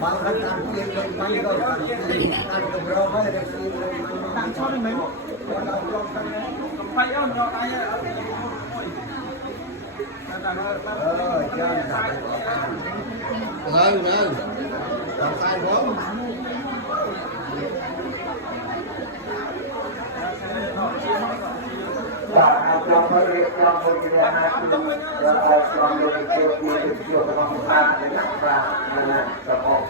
bằng cách ăn tiền lên bánh rồi ăn cầm rau hay là ăn cho nên mấy một phải ăn cho ai nữa làm sai quá trong thời gian trong thời gian này cho ai trong người chơi thì chưa có một pha để nắp và tập học